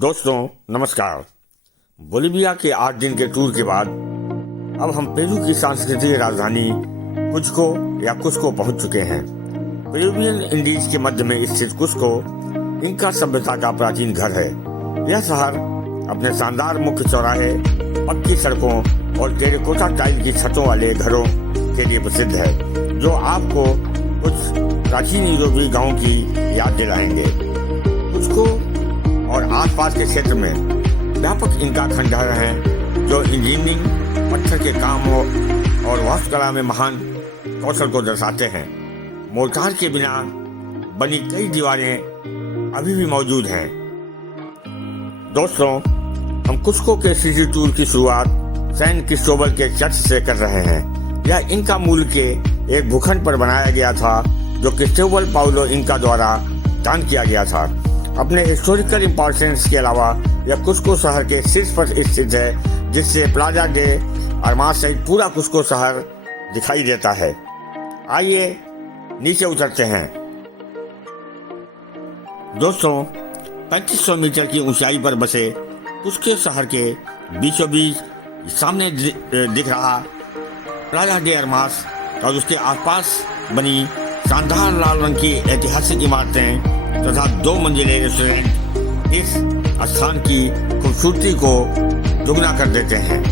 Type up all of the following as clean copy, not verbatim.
दोस्तों नमस्कार। बोलीविया के 8 दिन के टूर के बाद अब हम पेरू की सांस्कृतिक राजधानी कुस्को या कुस्को पहुंच चुके हैं। पेरुवियन इंडीज के मध्य में स्थित कुस्को इंका सभ्यता का प्राचीन घर है। यह शहर अपने शानदार मुख्य चौराहे, पक्की सड़कों और टेराकोटा टाइल की छतों वाले घरों के लिए प्रसिद्ध है, जो आपको कुछ प्राचीन यूरोपीय गांवों की याद दिलाएंगे। कुस्को और आसपास के क्षेत्र में व्यापक इंका खंडहर हैं, जो इंजीनियरिंग, पत्थर के काम और वास्तुकला में महान कौशल को दर्शाते हैं। मोर्टार के बिना बनी कई दीवारें अभी भी मौजूद हैं। दोस्तों, हम कुस्को के सिटी टूर की शुरुआत सैन क्रिस्टोबल के चर्च से कर रहे हैं। यह इंका मूल के एक भूखंड पर बनाया गया था, जो क्रिस्टोबल पाउलो इंका द्वारा दान किया गया था। अपने हिस्टोरिकल इंपॉर्टेंस के अलावा यह कुस्को शहर के शीर्ष पर स्थित है, जिससे प्लाजा डे आर्मास सहित पूरा कुस्को शहर दिखाई देता है। आइए नीचे उतरते हैं। दोस्तों, 3500 मीटर की ऊंचाई पर बसे कुस्को शहर के बीचों बीच सामने दिख रहा प्लाजा डे आर्मास और उसके आसपास बनी शानदार लाल रंग की ऐतिहासिक इमारतें तथा 2 मंजिले रेस्टोरेंट इस स्थान की खूबसूरती को दुगना कर देते हैं।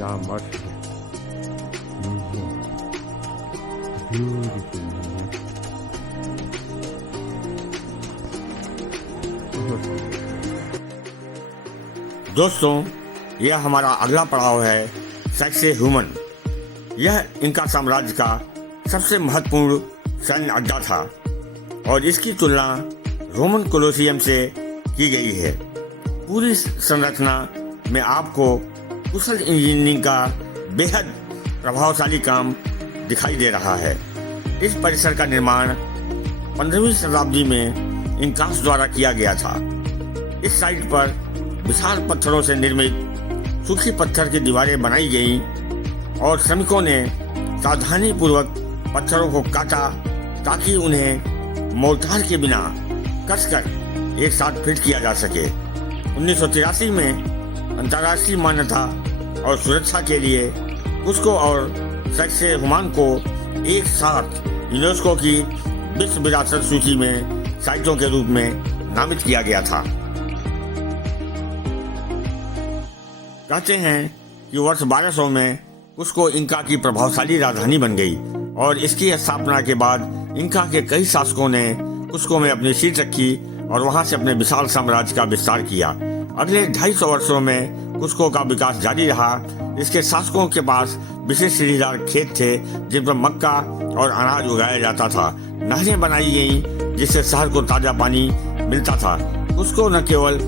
La Marche Museum. Beautiful museum. दोस्तों, यह हमारा अगला पड़ाव है सक्से ह्यूमन। यह इंका साम्राज्य का सबसे महत्वपूर्ण सैन्य अड्डा था और इसकी तुलना रोमन कोलोसियम से की गई है। पूरी संरचना में आपको कुशल इंजीनियरिंग का बेहद प्रभावशाली काम दिखाई दे रहा है। इस परिसर का निर्माण 15वीं शताब्दी में इंकास द्वारा किया गया था। इस साइट पर विशाल पत्थरों से निर्मित सूखी पत्थर की दीवारें बनाई गईं और श्रमिकों ने सावधानी पूर्वक पत्थरों को काटा ताकि उन्हें मोर्टार के बिना कसकर एक साथ फिट किया जा सके। 1983 में अंतर्राष्ट्रीय मान्यता और सुरक्षा के लिए कुस्को और सक्से ह्यूमन को एक साथ यूनेस्को की विश्व विरासत सूची में साइटों के रूप में नामित किया गया था। कहते हैं कि वर्ष 1200 में कुस्को इंका की प्रभावशाली राजधानी बन गई और इसकी स्थापना के बाद इंका के कई शासकों ने कुस्को में अपनी सीट रखी और वहां से अपने विशाल साम्राज्य का विस्तार किया। अगले 250 वर्षों में कुस्को का विकास जारी रहा। इसके शासकों के पास विशेष सीढ़ीदार खेत थे, जिन पर मक्का और अनाज उगाया जाता था। नहरें बनाई गईं, जिससे शहर को ताजा पानी मिलता था। कुस्को न केवल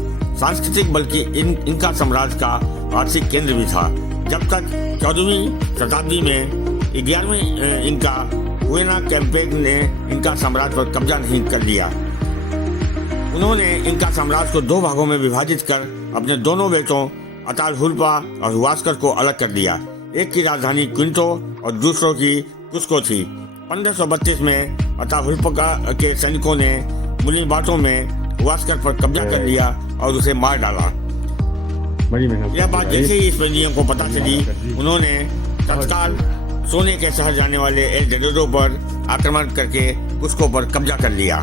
सांस्कृतिक बल्कि इंका साम्राज्य का आर्थिक केंद्र भी था, जब तक 14वीं शताब्दी में 11वें इंका हुएना कैंपेन ने इंका साम्राज्य पर कब्जा नहीं कर लिया। उन्होंने इंका साम्राज्य को 2 भागों में विभाजित कर अपने दोनों बेटों अताहुल्पा और हुआस्कर को अलग कर दिया। एक की राजधानी क्विंटो और दूसरों की कुस्को थी। 1532 में अताहुल्पा के सैनिकों ने मुलीबाटों में हुआस्कर पर कब्जा कर लिया और उसे मार डाला। यह बात जैसे ही स्पेनियों को पता चली, उन्होंने तत्काल सोने के शहर जाने वाले एल डोराडो पर आक्रमण करके कुस्को पर कब्जा कर लिया।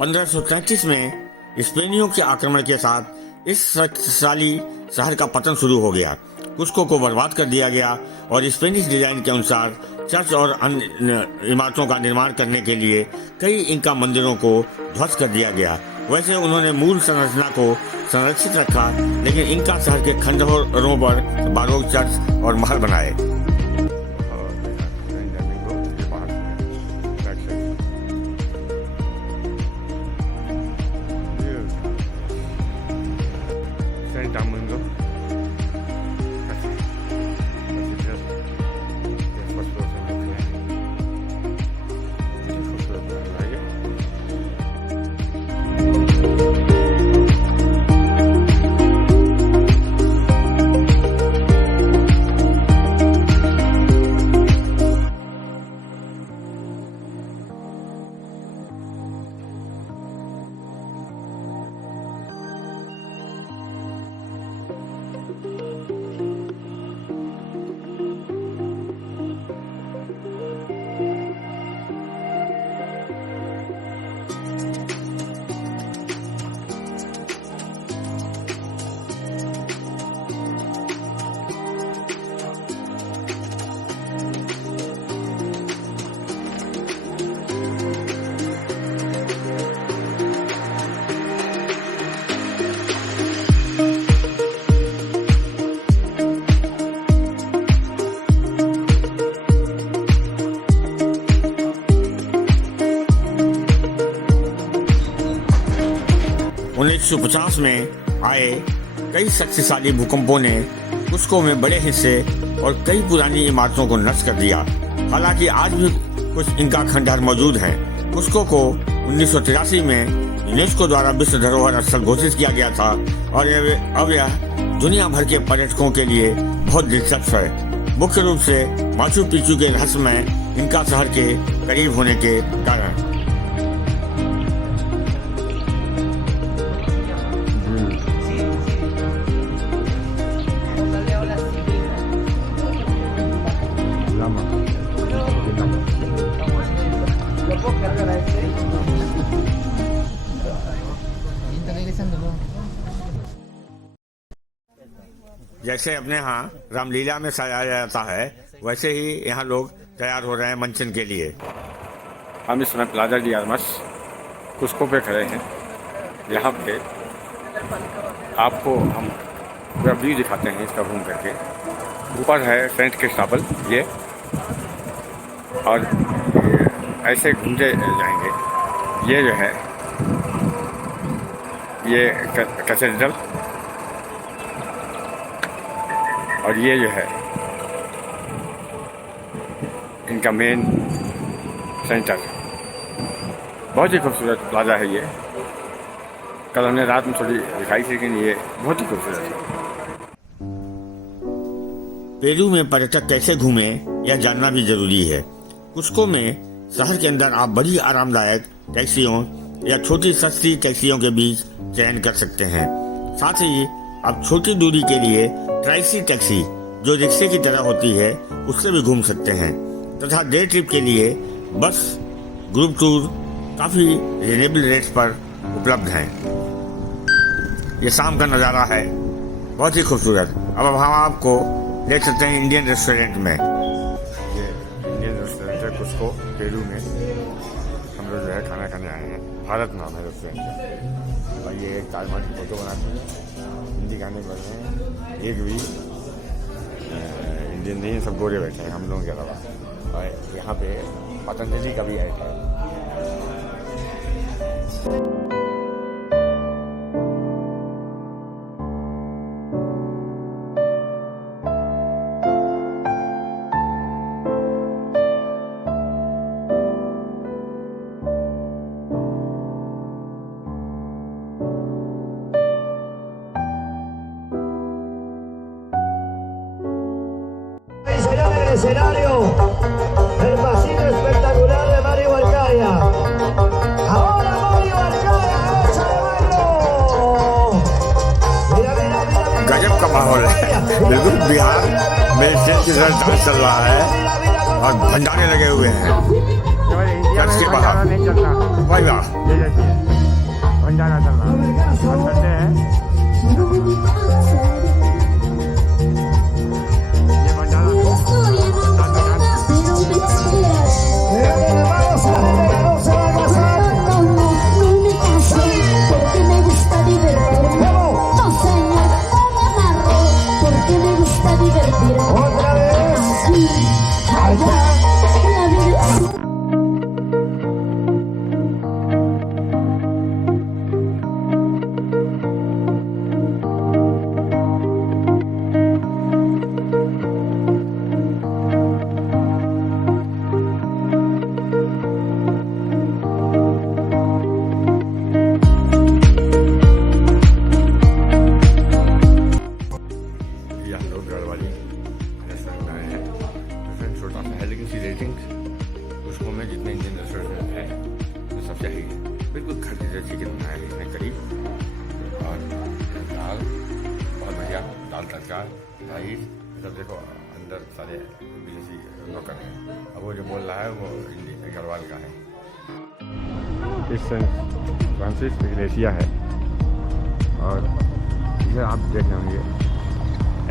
1533 में स्पेनियों के आक्रमण के साथ इस शक्तिशाली शहर का पतन शुरू हो गया। कुस्को को बर्बाद कर दिया गया और स्पेनिश डिजाइन के अनुसार चर्च और अन्य इमारतों का निर्माण करने के लिए कई इंका मंदिरों को ध्वस्त कर दिया गया। वैसे उन्होंने मूल संरचना को संरक्षित रखा, लेकिन इंका शहर के खंडहरों पर बारोक चर्च और महल बनाए। और सेंट डोमिंगो के बाहर बैक साइड ये सेंट डोमिंगो (1950) में आए कई शक्तिशाली भूकंपों ने कुस्को में बड़े हिस्से और कई पुरानी इमारतों को नष्ट कर दिया। हालांकि आज भी कुछ इंका खंडहर मौजूद हैं। कुस्को को 1983 में यूनेस्को द्वारा विश्व धरोहर स्थल घोषित किया गया था और अब यह दुनिया भर के पर्यटकों के लिए बहुत दिलचस्प है, मुख्य रूप से माचू पिचू के रहस्यमय इंका शहर के करीब होने के कारण। जैसे अपने यहाँ रामलीला में सजाया जाता है, वैसे ही यहाँ लोग तैयार हो रहे हैं मंचन के लिए। हम इस समय प्लाजा डी आर्मस कुस्को पे खड़े हैं। यहाँ पे आपको हम पूरा व्यू दिखाते हैं इसका घूम करके। ऊपर है सेंट क्रिस्टोबल ये, और ऐसे घूमते जाएंगे। ये जो है ये कैथेड्रल, और ये जो है इनका मेन सेंटर। बहुत ही खूबसूरत प्लाजा है ये। कल हमने रात में थोड़ी दिखाई थी, लेकिन ये बहुत ही खूबसूरत है। पेरू में पर्यटक कैसे घूमें यह जानना भी जरूरी है। कुस्को में शहर के अंदर आप बड़ी आरामदायक टैक्सियों या छोटी सस्ती टैक्सियों के बीच चयन कर सकते हैं। साथ ही आप छोटी दूरी के लिए ट्राइसी टैक्सी, जो रिक्शे की तरह होती है, उससे भी घूम सकते हैं। तथा डे ट्रिप के लिए बस, ग्रुप टूर काफी रिजनेबल रेट्स पर उपलब्ध हैं। ये शाम का नज़ारा है, बहुत ही खूबसूरत। अब हम आपको ले सकते हैं इंडियन रेस्टोरेंट में। ये इंडियन रेस्टोरेंट है कुस्को पेरू में। हम लोग जो है खाना खाने आए हैं। भारत नाम है रेस्टोरेंट का। और ये ताजमहल की फ़ोटो बनाते हैं, हिंदी गाने बोल रहे हैं। एक भी इंडियन नहीं, सब गोरे बैठे हैं हम लोगों के अलावा। और यहाँ पे पतंजलि का भी ऐड है। Escenario, el pasillo espectacular de Mario Arcaya. Ahora Mario Arcaya, échale Mario. Mira, mira, mira. गजब का माहौल है, बिल्कुल बिहार में स्टेज की तरह डांस चल रहा है और भंडारे लगे हुए हैं चर्च के बाहर। वाह वाह, भंडारा चल रहा है। ये भंडारा सरकार रईस सब देखो अंदर सारे विदेशी नौकर हैं। अब वो जो बोल रहा है वो अग्रवाल का है। इस सेंट फ्रांसिस इग्लेसिया है और इधर आप देख लेंगे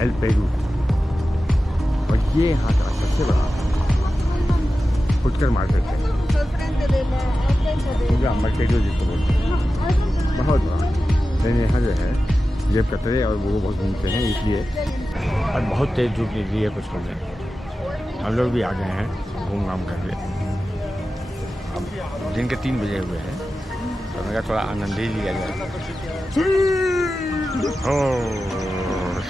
एल पेरू और ये यहाँ का सबसे बड़ा फुटकर मार्केट है, मर्केडो जिसको बोलते हैं, बहुत बड़ा। लेकिन यहाँ जो है जेब कतरे और वो बहुत घूमते हैं इसलिए, और बहुत तेज़ धूप निकली है कुछ में। हम लोग भी आ गए हैं घूम घाम करके। अब दिन के 3 बजे हुए हैं तो मेरा थोड़ा आनंद ही लिया जाए। ओह,